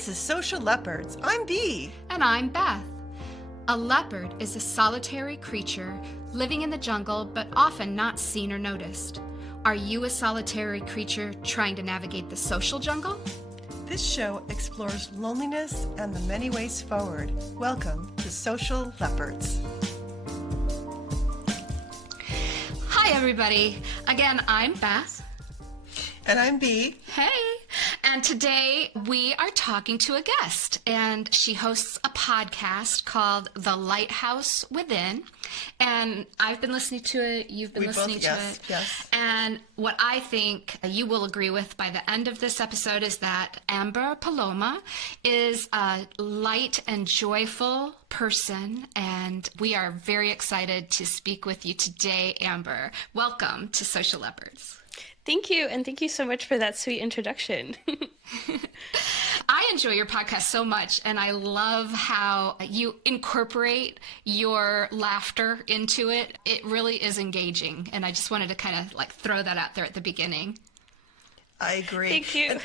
This is Social Leopards. I'm Bea. And I'm Beth. A leopard is a solitary creature living in the jungle, but often not seen or noticed. Are you a solitary creature trying to navigate the social jungle? This show explores loneliness and the many ways forward. Welcome to Social Leopards. Hi, everybody. Again, I'm Beth. And I'm Bea. Hey. And today we are talking to a guest, and she hosts a podcast called The Lighthouse Within. And I've been listening to it. You've been listening to it. Yes. And what I think you will agree with by the end of this episode is that Ambar Paloma is a light and joyful person, and we are very excited to speak with you today, Ambar. Welcome to Social Leopards. Thank you, and thank you so much for that sweet introduction. I enjoy your podcast so much, and I love how you incorporate your laughter into it. It really is engaging, and I just wanted to kind of like throw that out there at the beginning. I agree. Thank you.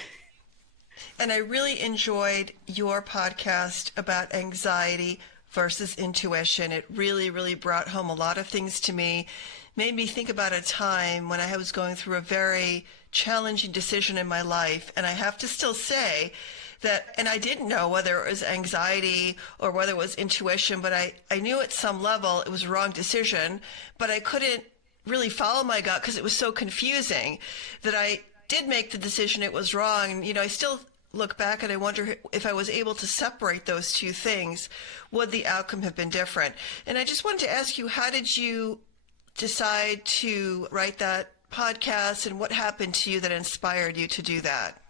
And I really enjoyed your podcast about anxiety versus intuition. It really brought home a lot of things to me. Made me think about a time when I was going through a very challenging decision in my life. And I have to still say that, and I didn't know whether it was anxiety or whether it was intuition, but I knew at some level it was a wrong decision, but I couldn't really follow my gut because it was so confusing that I did make the decision it was wrong. And, I still look back and I wonder if I was able to separate those two things, would the outcome have been different? And I just wanted to ask you, how did you decide to write that podcast, and what happened to you that inspired you to do that?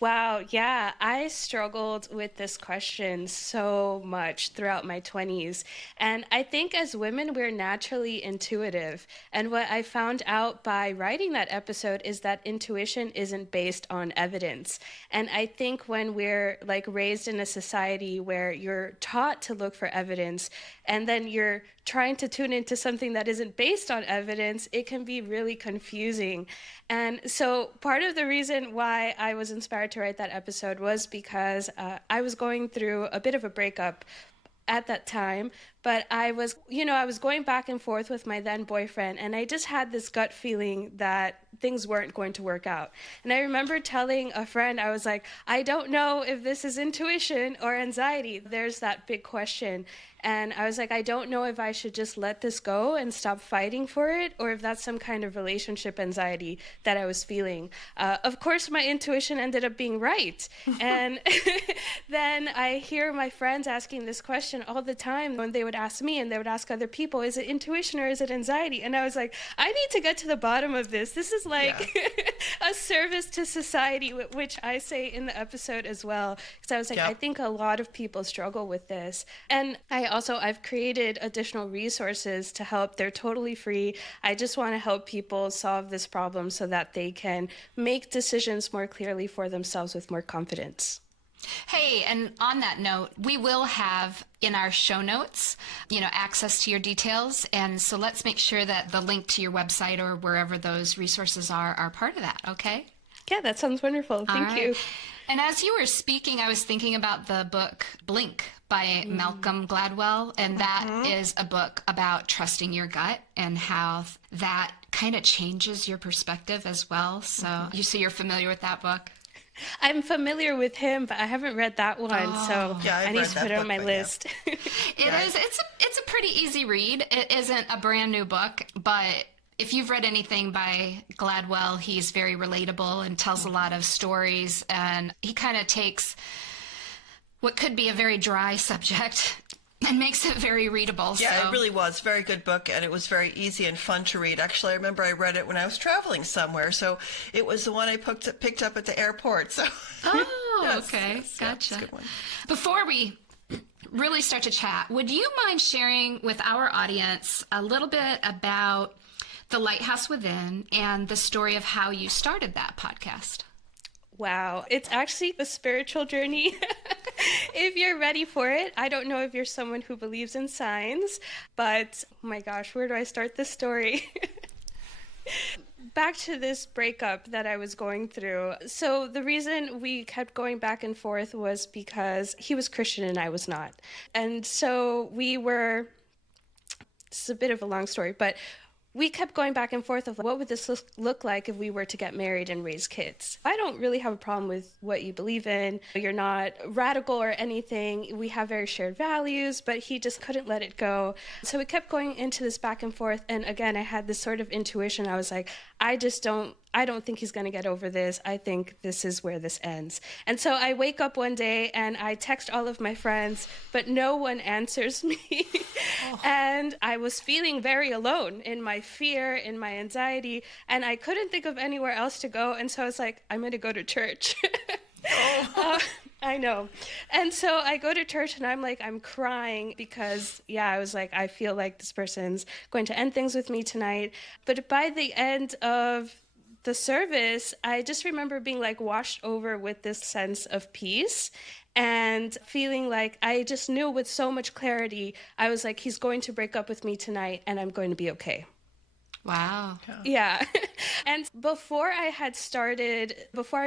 Wow, yeah, I struggled with this question so much throughout my 20s. And I think as women, we're naturally intuitive. And what I found out by writing that episode is that intuition isn't based on evidence. And I think when we're like raised in a society where you're taught to look for evidence, and then you're trying to tune into something that isn't based on evidence, it can be really confusing. And so part of the reason why I was inspired to write that episode was because I was going through a bit of a breakup at that time, but I was going back and forth with my then boyfriend, and I just had this gut feeling that things weren't going to work out. And I remember telling a friend, I was like, I don't know if this is intuition or anxiety. There's that big question. And I was like, I don't know if I should just let this go and stop fighting for it, or if that's some kind of relationship anxiety that I was feeling. Of course, my intuition ended up being right. And then I hear my friends asking this question all the time when they would ask me and they would ask other people, is it intuition or is it anxiety? And I was like, I need to get to the bottom of this. This is like a service to society, which I say in the episode as well. Because I was like, I think a lot of people struggle with this. And I've created additional resources to help. They're totally free. I just want to help people solve this problem so that they can make decisions more clearly for themselves with more confidence. Hey, and on that note, we will have in our show notes, access to your details. And so let's make sure that the link to your website or wherever those resources are part of that, okay? Yeah, that sounds wonderful. Thank you. And as you were speaking, I was thinking about the book Blink by Malcolm Gladwell. And that is a book about trusting your gut and how that kind of changes your perspective as well. So you're familiar with that book? I'm familiar with him, but I haven't read that one, so I need to put it on my list. It's a pretty easy read. It isn't a brand new book, but if you've read anything by Gladwell, he's very relatable and tells a lot of stories, and he kind of takes what could be a very dry subject and makes it very readable. Yeah, it really was. Very good book, and it was very easy and fun to read. Actually, I remember I read it when I was traveling somewhere, so it was the one I picked up at the airport. So. Okay. Gotcha. That's a good one. Before we really start to chat, would you mind sharing with our audience a little bit about The Lighthouse Within and the story of how you started that podcast? Wow, it's actually a spiritual journey. If you're ready for it. I don't know if you're someone who believes in signs, but oh my gosh, where do I start this story? back to this breakup that I was going through. So the reason we kept going back and forth was because he was Christian and I was not. And so this is a bit of a long story, but we kept going back and forth of what would this look like if we were to get married and raise kids. I don't really have a problem with what you believe in. You're not radical or anything. We have very shared values, but he just couldn't let it go. So we kept going into this back and forth. And again, I had this sort of intuition. I was like, I don't think he's going to get over this. I think this is where this ends. And so I wake up one day and I text all of my friends, but no one answers me. And I was feeling very alone in my fear, in my anxiety, and I couldn't think of anywhere else to go. And so I was like, I'm going to go to church. I know. And so I go to church and I'm crying because, I was like, I feel like this person's going to end things with me tonight. But by the end of the service, I just remember being like washed over with this sense of peace and feeling like I just knew with so much clarity, I was like, he's going to break up with me tonight and I'm going to be okay. Wow. Yeah. And before I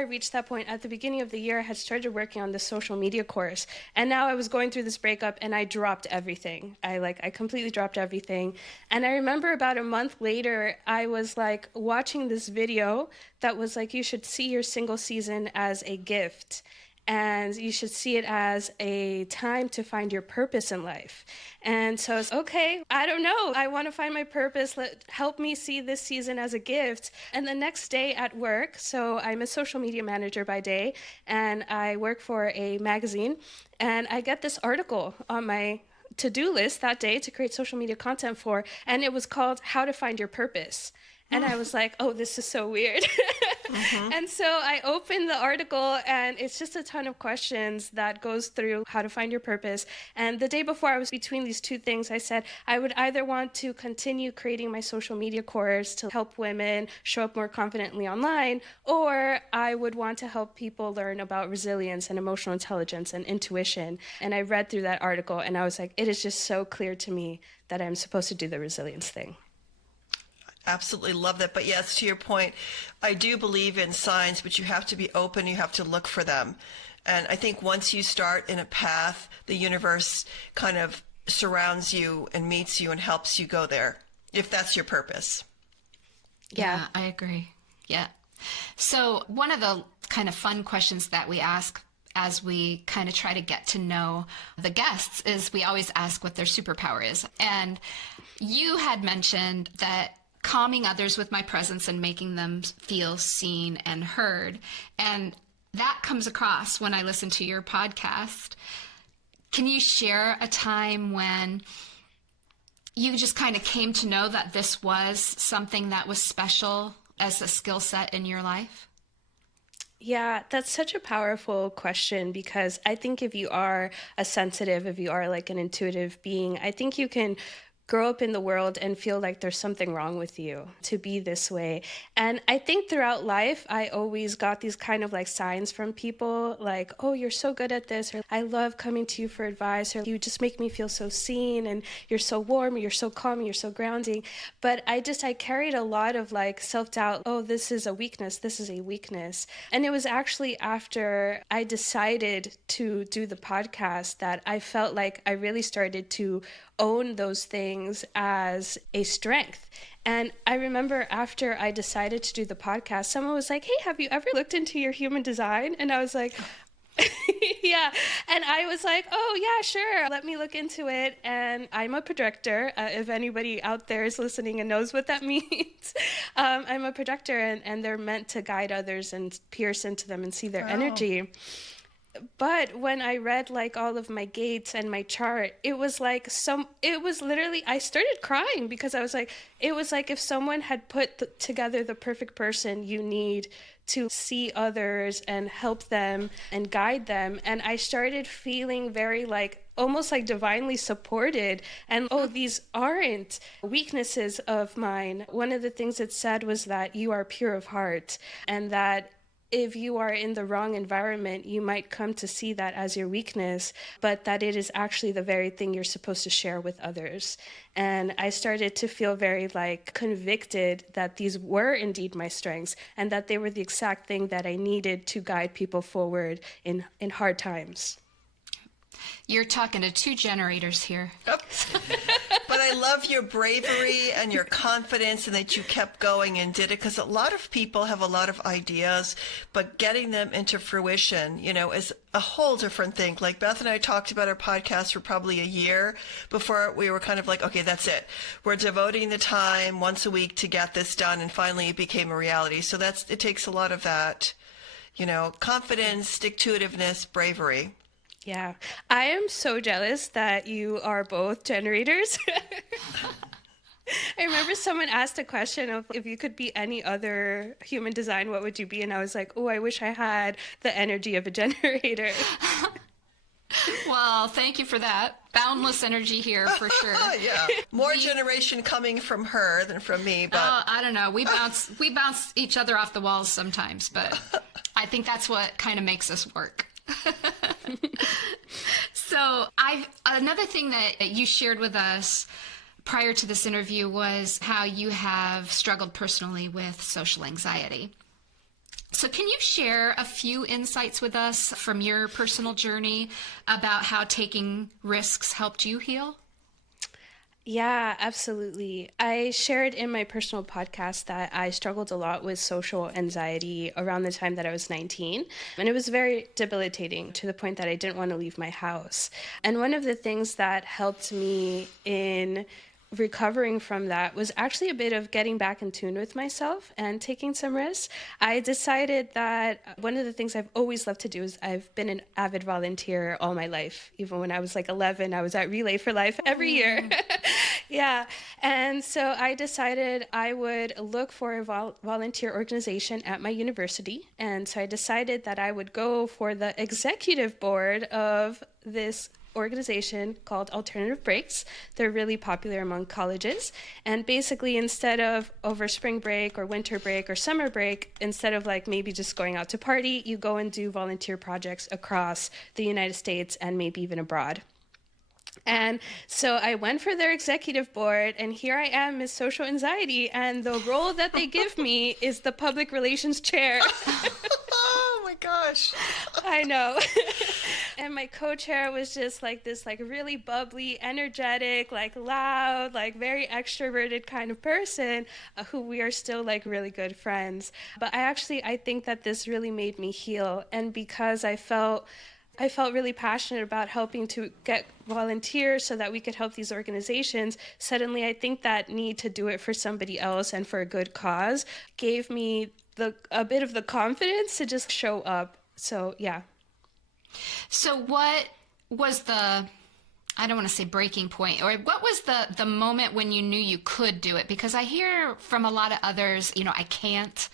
reached that point, at the beginning of the year, I had started working on the social media course. And now I was going through this breakup and I dropped everything. I completely dropped everything. And I remember about a month later, I was like watching this video that was like, you should see your single season as a gift. And you should see it as a time to find your purpose in life. And so it's okay, I don't know. I want to find my purpose. Help me see this season as a gift. And the next day at work, so I'm a social media manager by day, and I work for a magazine. And I get this article on my to-do list that day to create social media content for, and it was called How to Find Your Purpose. And I was like, oh, this is so weird. And so I opened the article and it's just a ton of questions that goes through how to find your purpose. And the day before I was between these two things, I said I would either want to continue creating my social media course to help women show up more confidently online, or I would want to help people learn about resilience and emotional intelligence and intuition. And I read through that article and I was like, it is just so clear to me that I'm supposed to do the resilience thing. Absolutely love that. But yes, to your point, I do believe in signs, but you have to be open. You have to look for them. And I think once you start in a path, the universe kind of surrounds you and meets you and helps you go there, if that's your purpose. Yeah, I agree. Yeah. So one of the kind of fun questions that we ask as we kind of try to get to know the guests is we always ask what their superpower is. And you had mentioned that calming others with my presence and making them feel seen and heard. And that comes across when I listen to your podcast. Can you share a time when you just kind of came to know that this was something that was special as a skill set in your life? Yeah, that's such a powerful question because I think if you are a sensitive, if you are like an intuitive being, I think you can grow up in the world and feel like there's something wrong with you to be this way. And I think throughout life, I always got these kind of like signs from people like, oh, you're so good at this, or I love coming to you for advice, or you just make me feel so seen, and you're so warm, you're so calm, you're so grounding. But I carried a lot of like self-doubt. Oh, this is a weakness. This is a weakness. And it was actually after I decided to do the podcast that I felt like I really started to own those things as a strength. And I remember after I decided to do the podcast, someone was like, hey, have you ever looked into your human design? And I was like, yeah. And I was like, oh, yeah, sure. Let me look into it. And I'm a projector. If anybody out there is listening and knows what that means, I'm a projector, and they're meant to guide others and pierce into them and see their energy. But when I read like all of my gates and my chart, it was literally, I started crying because I was like, it was like if someone had put together the perfect person you need to see others and help them and guide them. And I started feeling very like, almost like divinely supported. And oh, these aren't weaknesses of mine. One of the things it said was that you are pure of heart and that if you are in the wrong environment, you might come to see that as your weakness, but that it is actually the very thing you're supposed to share with others. And I started to feel very like convicted that these were indeed my strengths and that they were the exact thing that I needed to guide people forward in hard times. You're talking to two generators here. But I love your bravery and your confidence and that you kept going and did it, because a lot of people have a lot of ideas, but getting them into fruition, is a whole different thing. Like Beth and I talked about our podcast for probably a year before we were kind of like, okay, that's it. We're devoting the time once a week to get this done. And finally it became a reality. So it takes a lot of that, confidence, stick-to-itiveness, bravery. Yeah, I am so jealous that you are both generators. I remember someone asked a question of if you could be any other human design, what would you be? And I was like, oh, I wish I had the energy of a generator. Well, thank you for that. Boundless energy here for sure. Yeah, more generation coming from her than from me. But I don't know. We bounce each other off the walls sometimes, but I think that's what kind of makes us work. So another thing that you shared with us prior to this interview was how you have struggled personally with social anxiety. So can you share a few insights with us from your personal journey about how taking risks helped you heal? Yeah, absolutely. I shared in my personal podcast that I struggled a lot with social anxiety around the time that I was 19. And it was very debilitating to the point that I didn't want to leave my house. And one of the things that helped me in recovering from that was actually a bit of getting back in tune with myself and taking some risks. I decided that one of the things I've always loved to do is I've been an avid volunteer all my life. Even when I was like 11, I was at Relay for Life every year. Yeah. And so I decided I would look for a volunteer organization at my university. And so I decided that I would go for the executive board of this organization called Alternative Breaks. They're really popular among colleges. And basically, instead of over spring break or winter break or summer break, instead of like maybe just going out to party, you go and do volunteer projects across the United States and maybe even abroad. And so I went for their executive board, and here I am, Miss Social Anxiety, and the role that they give me is the public relations chair. Oh my gosh. I know. And my co-chair was just like this like really bubbly, energetic, like loud, like very extroverted kind of person who we are still like really good friends. But I think that this really made me heal. And because I felt really passionate about helping to get volunteers so that we could help these organizations. Suddenly, I think that need to do it for somebody else and for a good cause gave me a bit of the confidence to just show up. So, yeah. So what was I don't want to say breaking point, or what was the moment when you knew you could do it? Because I hear from a lot of others, I can't,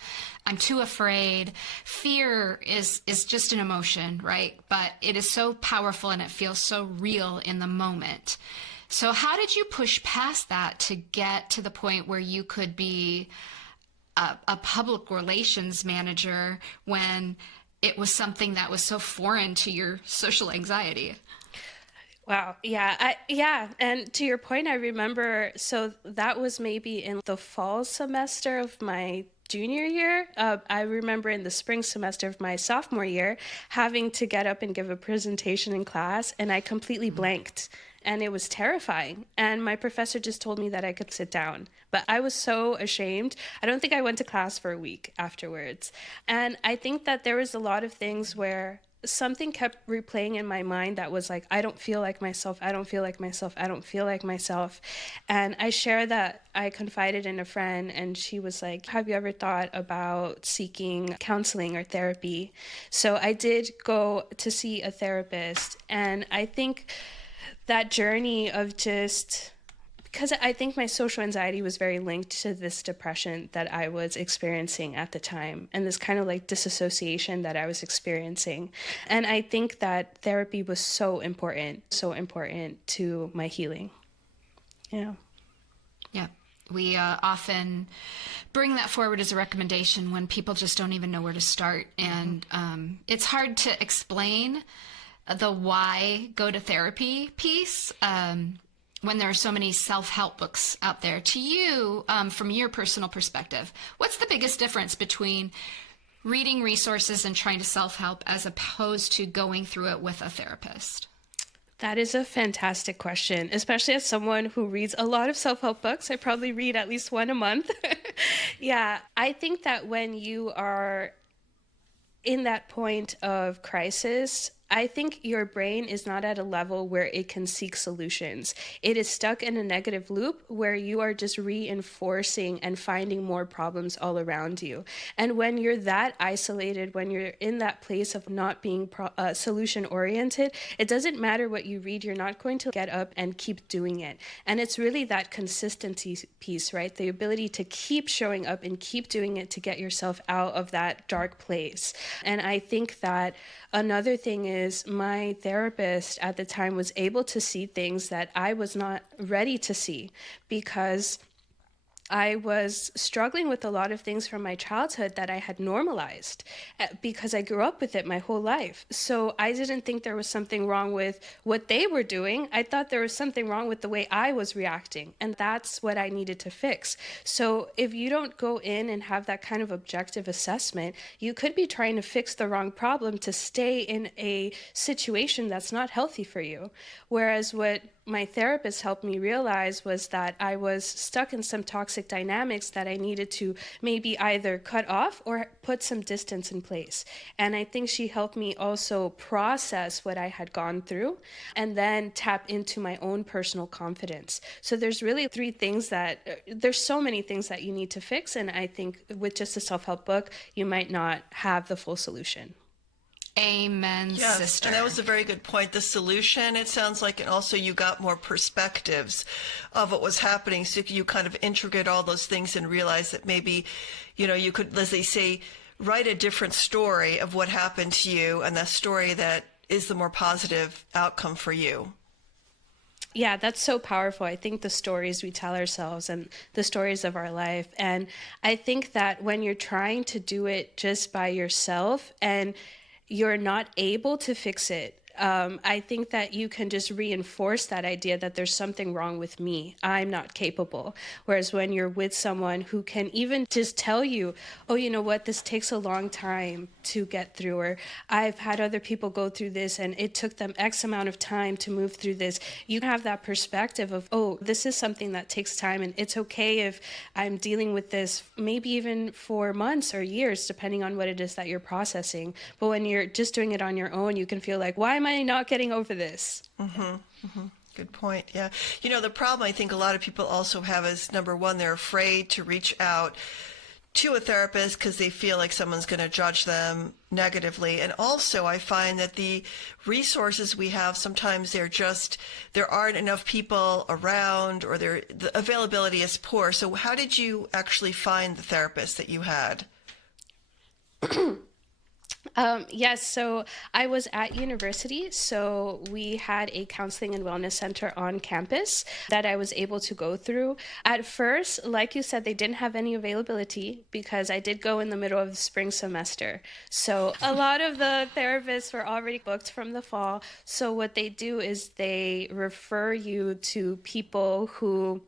I'm too afraid. Fear is just an emotion, right? But it is so powerful and it feels so real in the moment. So how did you push past that to get to the point where you could be a public relations manager when it was something that was so foreign to your social anxiety? Wow. Yeah. And to your point, I remember, so that was maybe in the fall semester of my junior year. I remember in the spring semester of my sophomore year having to get up and give a presentation in class, and I completely blanked. And it was terrifying. And my professor just told me that I could sit down. But I was so ashamed. I don't think I went to class for a week afterwards. And I think that there was a lot of things where something kept replaying in my mind that was like, I don't feel like myself. I don't feel like myself. I don't feel like myself. And I shared that. I confided in a friend, and she was like, have you ever thought about seeking counseling or therapy? So I did go to see a therapist. And I think that journey of just, because I think my social anxiety was very linked to this depression that I was experiencing at the time, and this kind of like disassociation that I was experiencing. And I think that therapy was so important to my healing. Yeah. Yeah. We often bring that forward as a recommendation when people just don't even know where to start. And it's hard to explain the why go to therapy piece when there are so many self-help books out there. To you, from your personal perspective, what's the biggest difference between reading resources and trying to self-help as opposed to going through it with a therapist? That is a fantastic question, especially as someone who reads a lot of self-help books. I probably read at least one a month. Yeah, I think that when you are in that point of crisis, I think your brain is not at a level where it can seek solutions. It is stuck in a negative loop where you are just reinforcing and finding more problems all around you. And when you're that isolated, when you're in that place of not being solution oriented, it doesn't matter what you read, you're not going to get up and keep doing it. And it's really that consistency piece, right? The ability to keep showing up and keep doing it to get yourself out of that dark place. And I think that another thing is my therapist at the time was able to see things that I was not ready to see because I was struggling with a lot of things from my childhood that I had normalized because I grew up with it my whole life. So I didn't think there was something wrong with what they were doing. I thought there was something wrong with the way I was reacting. And that's what I needed to fix. So if you don't go in and have that kind of objective assessment, you could be trying to fix the wrong problem to stay in a situation that's not healthy for you. Whereas what my therapist helped me realize was that I was stuck in some toxic dynamics that I needed to maybe either cut off or put some distance in place. And I think she helped me also process what I had gone through and then tap into my own personal confidence. So there's really there's so many things that you need to fix. And I think with just a self-help book, you might not have the full solution. Amen, yes, sister. And that was a very good point. The solution, it sounds like, and also you got more perspectives of what was happening. So you kind of integrate all those things and realize that maybe, you could, as they say, write a different story of what happened to you and that story that is the more positive outcome for you. Yeah, that's so powerful. I think the stories we tell ourselves and the stories of our life. And I think that when you're trying to do it just by yourself and you're not able to fix it, I think that you can just reinforce that idea that there's something wrong with me. I'm not capable. Whereas when you're with someone who can even just tell you, oh, you know what, this takes a long time to get through, or I've had other people go through this and it took them X amount of time to move through this. You have that perspective of, oh, this is something that takes time and it's okay if I'm dealing with this maybe even for months or years, depending on what it is that you're processing. But when you're just doing it on your own, you can feel like, why am I not getting over this? Mm-hmm, mm-hmm. Good point. Yeah. The problem I think a lot of people also have is, number one, they're afraid to reach out to a therapist because they feel like someone's going to judge them negatively. And also I find that the resources we have, sometimes there aren't enough people around, or the availability is poor. So how did you actually find the therapist that you had? Yes, so I was at university, so we had a counseling and wellness center on campus that I was able to go through. At first, like you said, they didn't have any availability because I did go in the middle of the spring semester. So a lot of the therapists were already booked from the fall. So what they do is they refer you to people who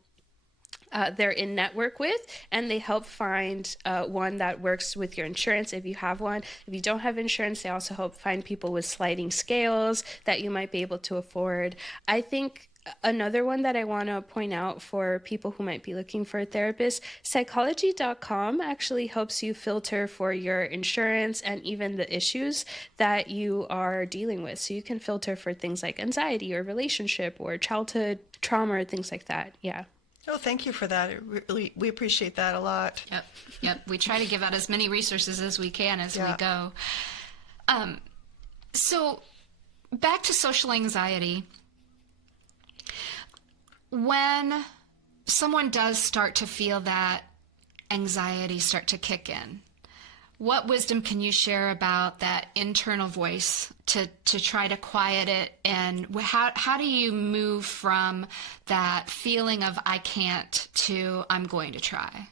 they're in network with, and they help find one that works with your insurance if you have one. If you don't have insurance, they also help find people with sliding scales that you might be able to afford. I think another one that I want to point out for people who might be looking for a therapist, psychology.com actually helps you filter for your insurance and even the issues that you are dealing with. So you can filter for things like anxiety or relationship or childhood trauma or things like that. Yeah. Oh, thank you for that. We appreciate that a lot. Yep. We try to give out as many resources as we can as we go. So back to social anxiety. When someone does start to feel that anxiety start to kick in, What wisdom can you share about that internal voice to try to quiet it? And how do you move from that feeling of I can't to I'm going to try?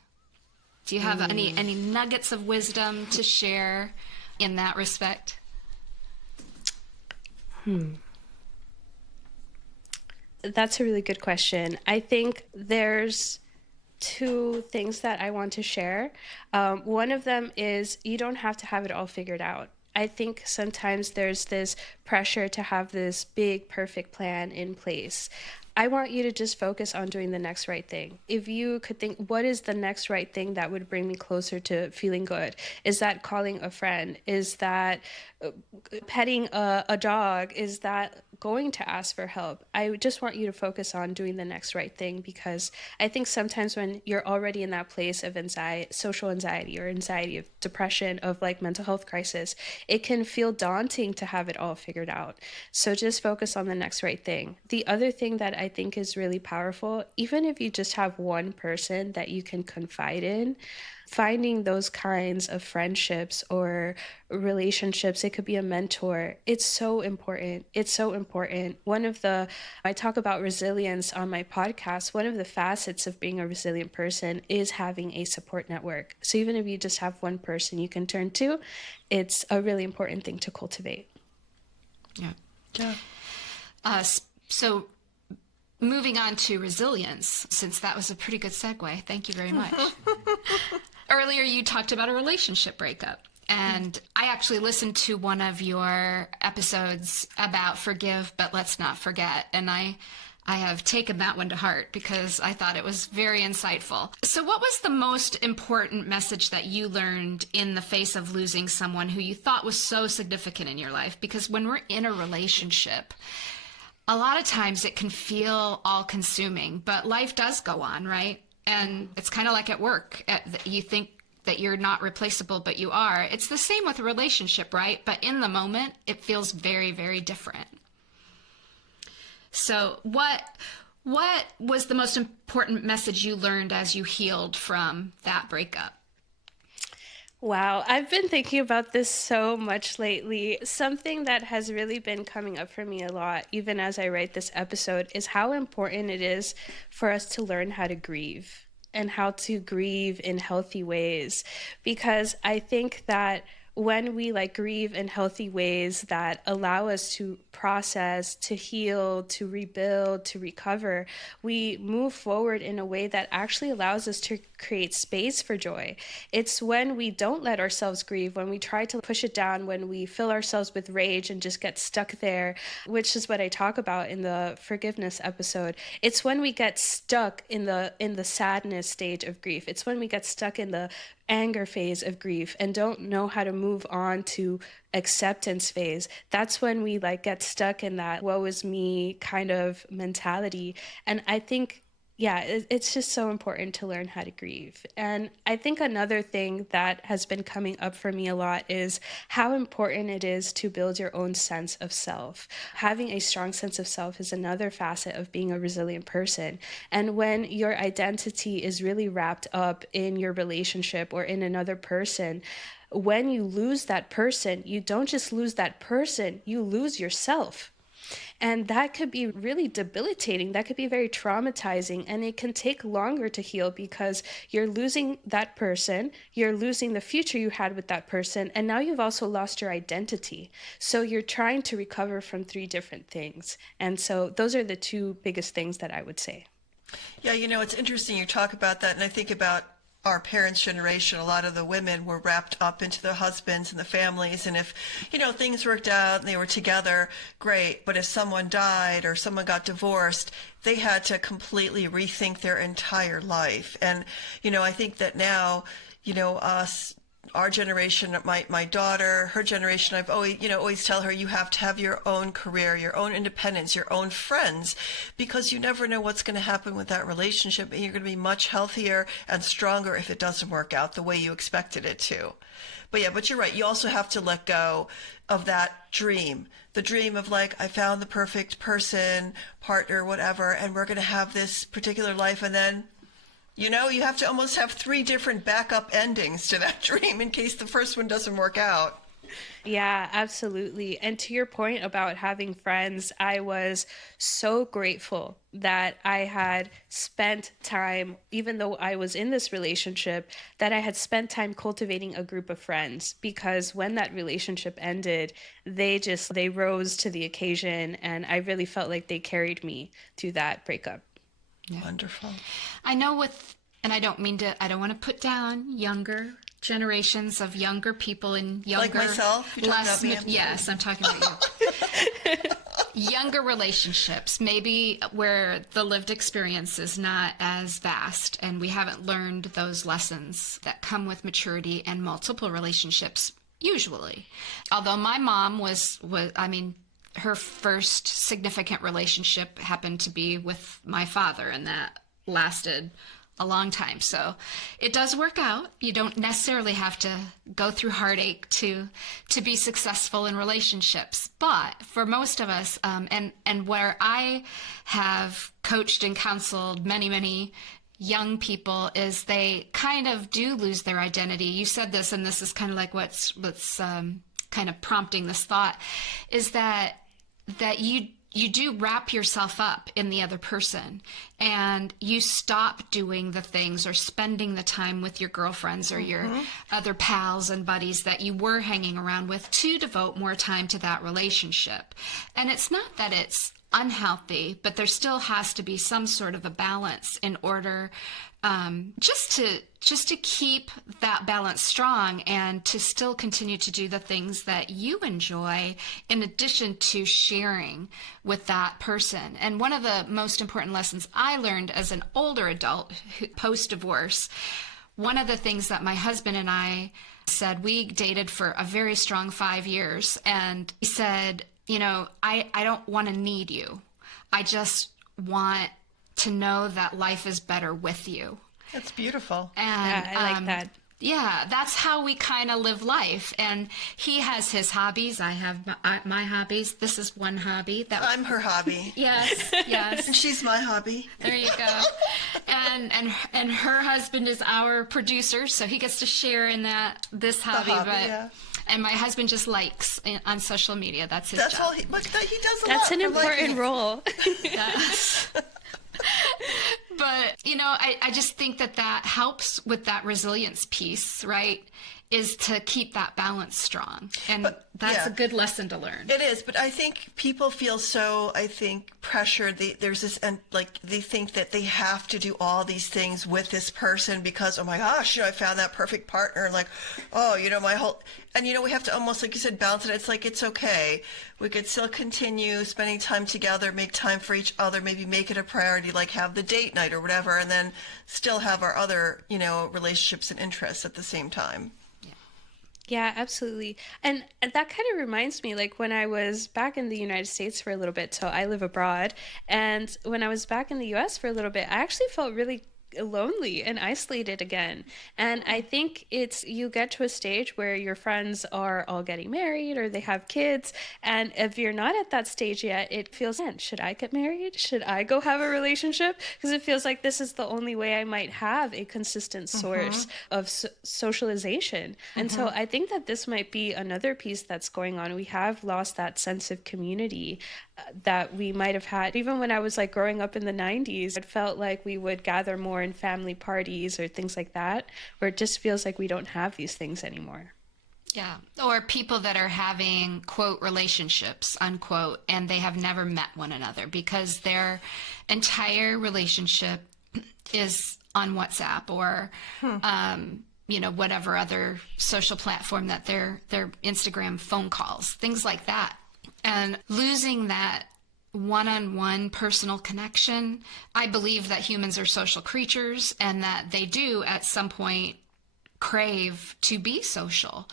Do you have any nuggets of wisdom to share in that respect? That's a really good question. I think there's two things that I want to share. One of them is you don't have to have it all figured out. I think sometimes there's this pressure to have this big, perfect plan in place. I want you to just focus on doing the next right thing. If you could think, what is the next right thing that would bring me closer to feeling good? Is that calling a friend? Is that petting a dog? Is that going to ask for help? I just want you to focus on doing the next right thing, because I think sometimes when you're already in that place of anxiety, social anxiety or anxiety of depression, of like mental health crisis, it can feel daunting to have it all figured out. So just focus on the next right thing. The other thing that I think is really powerful, even if you just have one person that you can confide in, finding those kinds of friendships or relationships, it could be a mentor. It's so important. It's so important. I talk about resilience on my podcast. One of the facets of being a resilient person is having a support network. So even if you just have one person you can turn to, it's a really important thing to cultivate. Yeah. Yeah. So moving on to resilience, since that was a pretty good segue. Thank you very much. Earlier, you talked about a relationship breakup. And I actually listened to one of your episodes about forgive, but let's not forget. And I have taken that one to heart because I thought it was very insightful. So what was the most important message that you learned in the face of losing someone who you thought was so significant in your life? Because when we're in a relationship, a lot of times it can feel all-consuming, but life does go on, right? And it's kind of like at work. You think that you're not replaceable, but you are. It's the same with a relationship, right? But in the moment, it feels very, very different. So what was the most important message you learned as you healed from that breakup? Wow, I've been thinking about this so much lately. Something that has really been coming up for me a lot, even as I write this episode, is how important it is for us to learn how to grieve and how to grieve in healthy ways. Because I think that when we grieve in healthy ways that allow us to process, to heal, to rebuild, to recover, we move forward in a way that actually allows us to create space for joy. It's when we don't let ourselves grieve, when we try to push it down, when we fill ourselves with rage and just get stuck there, which is what I talk about in the forgiveness episode. It's when we get stuck in the sadness stage of grief. It's when we get stuck in the anger phase of grief and don't know how to move on to acceptance phase. That's when we get stuck in that woe is me kind of mentality. And I think it's just so important to learn how to grieve. And I think another thing that has been coming up for me a lot is how important it is to build your own sense of self. Having a strong sense of self is another facet of being a resilient person. And when your identity is really wrapped up in your relationship or in another person, when you lose that person, you don't just lose that person, you lose yourself. And that could be really debilitating. That could be very traumatizing. And it can take longer to heal because you're losing that person, you're losing the future you had with that person, and now you've also lost your identity. So you're trying to recover from three different things. And so those are the two biggest things that I would say. Yeah, it's interesting you talk about that, and I think about our parents' generation. A lot of the women were wrapped up into their husbands and the families, and if things worked out and they were together, great, but if someone died or someone got divorced, they had to completely rethink their entire life. And I think that now us, our generation, my daughter, her generation, I've always tell her, you have to have your own career, your own independence, your own friends, because you never know what's going to happen with that relationship, and you're going to be much healthier and stronger if it doesn't work out the way you expected it to. But you're right. You also have to let go of that dream, the dream of I found the perfect person, partner, whatever, and we're going to have this particular life, and then You know, you have to almost have 3 different backup endings to that dream in case the first one doesn't work out. Yeah, absolutely. And to your point about having friends, I was so grateful that I had spent time, even though I was in this relationship, that I had spent time cultivating a group of friends, because when that relationship ended, they rose to the occasion, and I really felt like they carried me through that breakup. Yeah. Wonderful. I know and I don't want to put down younger generations of younger people and younger. Like myself? You're talking about me? Yes, I'm talking about you. Younger relationships, maybe where the lived experience is not as vast and we haven't learned those lessons that come with maturity and multiple relationships, usually. Although my mom was her first significant relationship happened to be with my father, and that lasted a long time. So it does work out. You don't necessarily have to go through heartache to be successful in relationships. But for most of us, and where I have coached and counseled many, many young people, is they kind of do lose their identity. You said this, and this is kind of like what's kind of prompting this thought, is that you do wrap yourself up in the other person, and you stop doing the things or spending the time with your girlfriends or your other pals and buddies that you were hanging around with to devote more time to that relationship. And it's not that it's unhealthy, but there still has to be some sort of a balance in order just to keep that balance strong and to still continue to do the things that you enjoy in addition to sharing with that person. And one of the most important lessons I learned as an older adult post-divorce, one of the things that my husband and I said, we dated for a very strong 5 years, and he said, you know, I don't want to need you. I just want to know that life is better with you. That's beautiful. And yeah, I like that. Yeah, that's how we kind of live life. And he has his hobbies. I have my hobbies. This is one hobby. I'm her hobby. Yes, yes. And she's my hobby. There you go. And her husband is our producer, so he gets to share in this hobby. Yeah. And my husband just likes on social media. That's his job. All he does. A That's lot an important role. Yes. But, you know, I just think that helps with that resilience piece, right? Is to keep that balance strong. And that's a good lesson to learn. It is, but I think people feel so, pressured. There's this, and they think that they have to do all these things with this person because, oh my gosh, I found that perfect partner. And we have to almost, like you said, balance it. It's like, it's okay. We could still continue spending time together, make time for each other, maybe make it a priority, like have the date night or whatever, and then still have our other, relationships and interests at the same time. Yeah, absolutely. And that kind of reminds me, like when I was back in the United States for a little bit, so I live abroad, and when I was back in the US for a little bit, I actually felt really lonely and isolated again. And I think you get to a stage where your friends are all getting married or they have kids, and if you're not at that stage yet, it feels, man, should I get married? Should I go have a relationship? Because it feels like this is the only way I might have a consistent source of socialization. And so I think that this might be another piece that's going on. We have lost that sense of community that we might have had even when I was like growing up in the 90s. It felt like we would gather more in family parties or things like that, where it just feels like we don't have these things anymore. Yeah. Or people that are having, quote, relationships, unquote, and they have never met one another because their entire relationship is on WhatsApp or, whatever other social platform that their Instagram phone calls, things like that. And losing that one-on-one personal connection, I believe that humans are social creatures and that they do at some point crave to be social.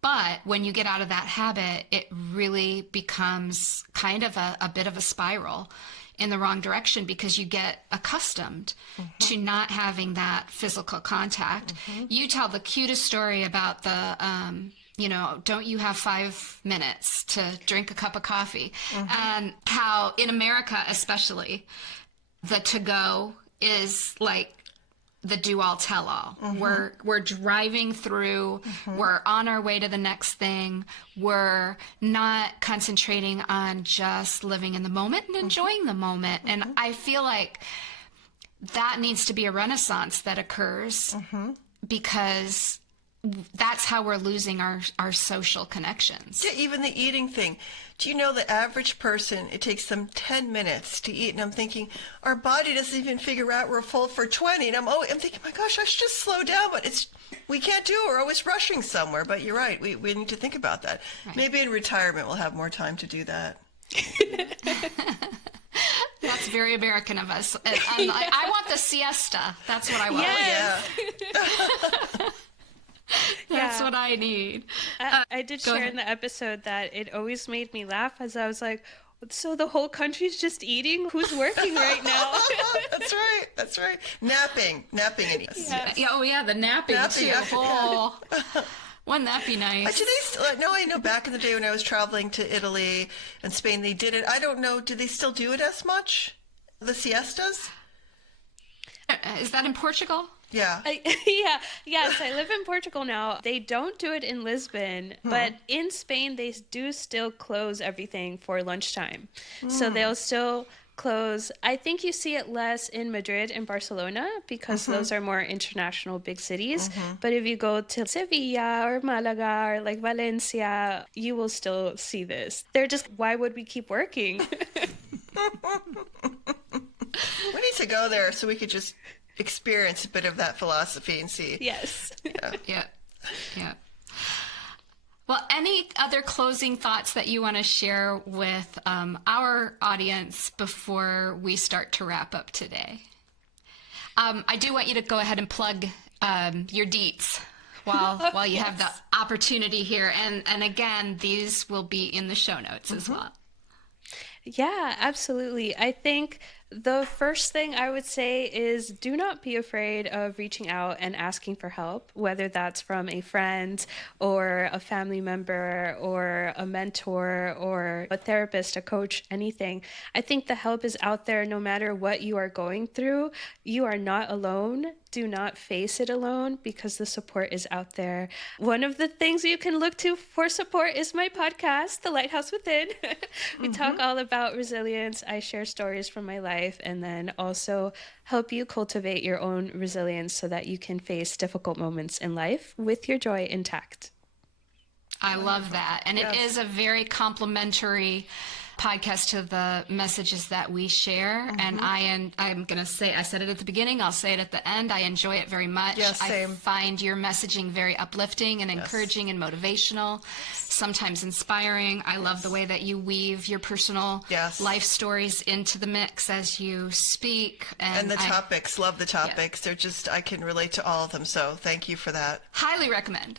But when you get out of that habit, it really becomes kind of a bit of a spiral in the wrong direction because you get accustomed to not having that physical contact. You tell the cutest story about the don't you have 5 minutes to drink a cup of coffee? And how in America, especially, the to-go is like the do all tell all. We're driving through, we're on our way to the next thing. We're not concentrating on just living in the moment and enjoying the moment. And I feel like that needs to be a renaissance that occurs because that's how we're losing our social connections. Yeah, even the eating thing. Do you know the average person, it takes them 10 minutes to eat? And I'm thinking, our body doesn't even figure out we're full for 20. And I'm thinking, my gosh, I should just slow down. But we can't do it. We're always rushing somewhere. But you're right. We need to think about that. Right. Maybe in retirement we'll have more time to do that. That's very American of us. And I want the siesta. That's what I want. Yes. Yeah. That's what I need. I did share in the episode that it always made me laugh as I was like, so the whole country's just eating? Who's working right now? That's right. Napping and eating. Yeah. Oh yeah, the napping too. Yeah. Oh, wouldn't that be nice? Do they still, no, I know back in the day when I was traveling to Italy and Spain, they did it. I don't know, do they still do it as much? The siestas? Is that in Portugal? Yeah. Yes, I live in Portugal now. They don't do it in Lisbon, but in Spain, they do still close everything for lunchtime. So they'll still close. I think you see it less in Madrid and Barcelona because those are more international big cities. But if you go to Sevilla or Malaga or like Valencia, you will still see this. They're just, why would we keep working? We need to go there so we could just experience a bit of that philosophy and see. Yes. Yeah. Well, any other closing thoughts that you want to share with our audience before we start to wrap up today? I do want you to go ahead and plug your deets while you have the opportunity here. And again, these will be in the show notes as well. Yeah, absolutely. I think the first thing I would say is do not be afraid of reaching out and asking for help, whether that's from a friend or a family member or a mentor or a therapist, a coach, anything. I think the help is out there no matter what you are going through. You are not alone. Do not face it alone because the support is out there. One of the things you can look to for support is my podcast, The Lighthouse Within. We talk all about resilience. I share stories from my life and then also help you cultivate your own resilience so that you can face difficult moments in life with your joy intact. I love that. And Yes. it is a very complimentary podcast to the messages that we share. And I'm going to say, I said it at the beginning, I'll say it at the end. I enjoy it very much. Yeah, same. I find your messaging very uplifting and encouraging and motivational, sometimes inspiring. I love the way that you weave your personal life stories into the mix as you speak. And the topics, love the topics. They're just, I can relate to all of them. So thank you for that. Highly recommend.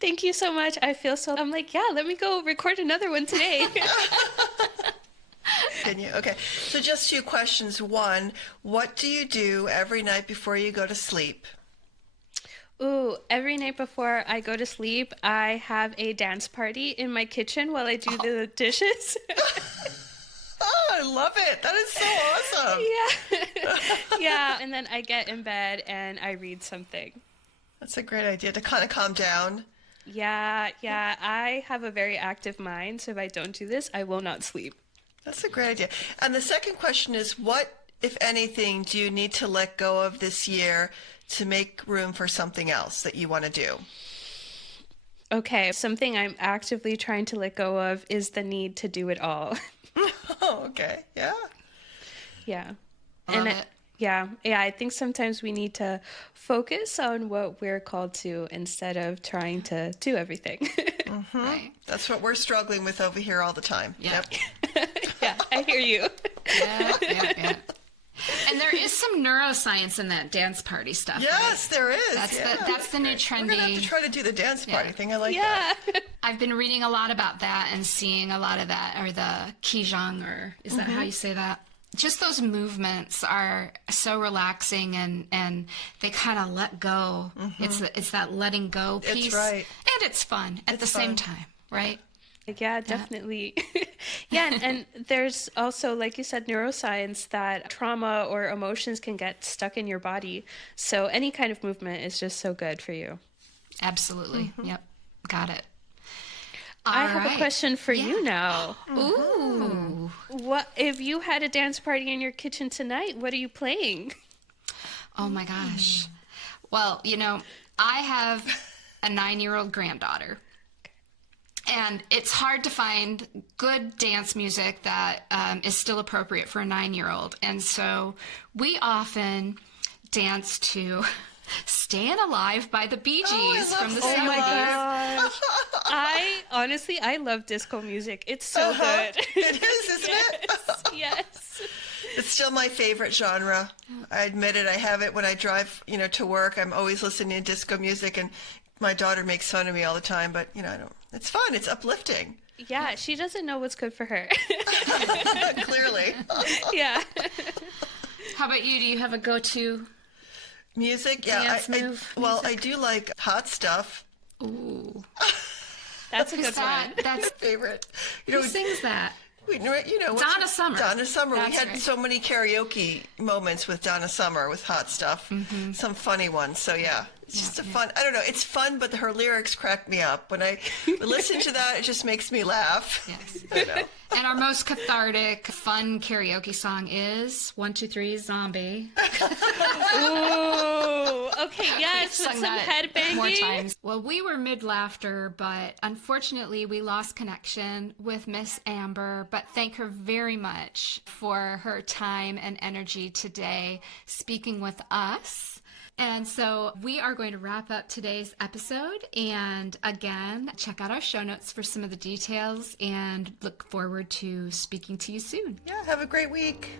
Thank you so much. I'm like, yeah, let me go record another one today. Can you? Okay. So just 2 questions. One, what do you do every night before you go to sleep? Ooh, every night before I go to sleep, I have a dance party in my kitchen while I do the dishes. Oh, I love it. That is so awesome. Yeah. And then I get in bed and I read something. That's a great idea to kind of calm down. Yeah. I have a very active mind, so if I don't do this, I will not sleep. That's a great idea. And the second question is, what, if anything, do you need to let go of this year to make room for something else that you want to do? Okay, something I'm actively trying to let go of is the need to do it all. Oh, okay. Yeah. Yeah. Love it. Yeah, I think sometimes we need to focus on what we're called to instead of trying to do everything. Right. That's what we're struggling with over here all the time. Yeah. Yep. Yeah, I hear you. Yeah. And there is some neuroscience in that dance party stuff. Yes, right? there is. That's the new trendy. We're going to have to try to do the dance party thing. I like Yeah. that. I've been reading a lot about that and seeing a lot of that, or the Qigong, or is that how you say that? Just those movements are so relaxing and they kind of let go. It's that letting go piece. It's right. And it's fun at the same time, right? Yeah, definitely. Yeah, and there's also, like you said, neuroscience that trauma or emotions can get stuck in your body. So any kind of movement is just so good for you. Absolutely. Yep. Got it. I have a right. question for you now. Ooh. What if you had a dance party in your kitchen tonight? What are you playing? Oh my gosh. Well, I have a 9-year-old granddaughter. And it's hard to find good dance music that is still appropriate for a 9-year-old. And so we often dance to Staying Alive by the Bee Gees from the 70s. Oh my gosh. I love disco music. It's so good. It is, isn't it? Yes. It's still my favorite genre. I admit it. I have it when I drive, to work. I'm always listening to disco music, and my daughter makes fun of me all the time, but, I don't. It's fun. It's uplifting. Yeah, she doesn't know what's good for her. Clearly. Yeah. How about you? Do you have a go-to Music? Yeah. dance move? I do like Hot Stuff. Ooh. That's a good Who's that? one. That's Favorite. who sings that? Donna Summer. Donna Summer. That's We had right. so many karaoke moments with Donna Summer with Hot Stuff. Some funny ones. So yeah, it's just fun. I don't know. It's fun, but her lyrics crack me up. When I listen to that, it just makes me laugh. Yes. I know. And our most cathartic, fun karaoke song is 1-2-3 Zombie. Ooh. Okay, yes, with Sung some that headbanging. more times. Well, we were mid-laughter, but unfortunately we lost connection with Miss Amber, but thank her very much for her time and energy today speaking with us. And so we are going to wrap up today's episode. And again, check out our show notes for some of the details and look forward to speaking to you soon. Yeah. Have a great week.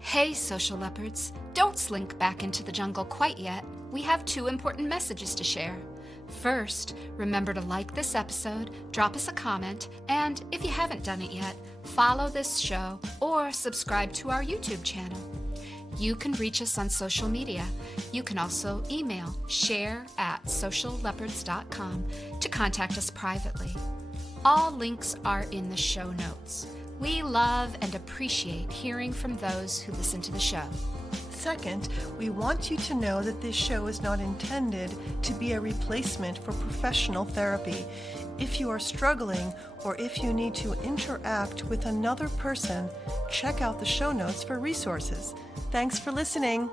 Hey, Social Leopards, don't slink back into the jungle quite yet. We have 2 important messages to share. First, remember to like this episode, drop us a comment, and if you haven't done it yet, follow this show or subscribe to our YouTube channel. You can reach us on social media. You can also email share@socialleopards.com to contact us privately. All links are in the show notes. We love and appreciate hearing from those who listen to the show. Second, we want you to know that this show is not intended to be a replacement for professional therapy. If you are struggling or if you need to interact with another person, check out the show notes for resources. Thanks for listening.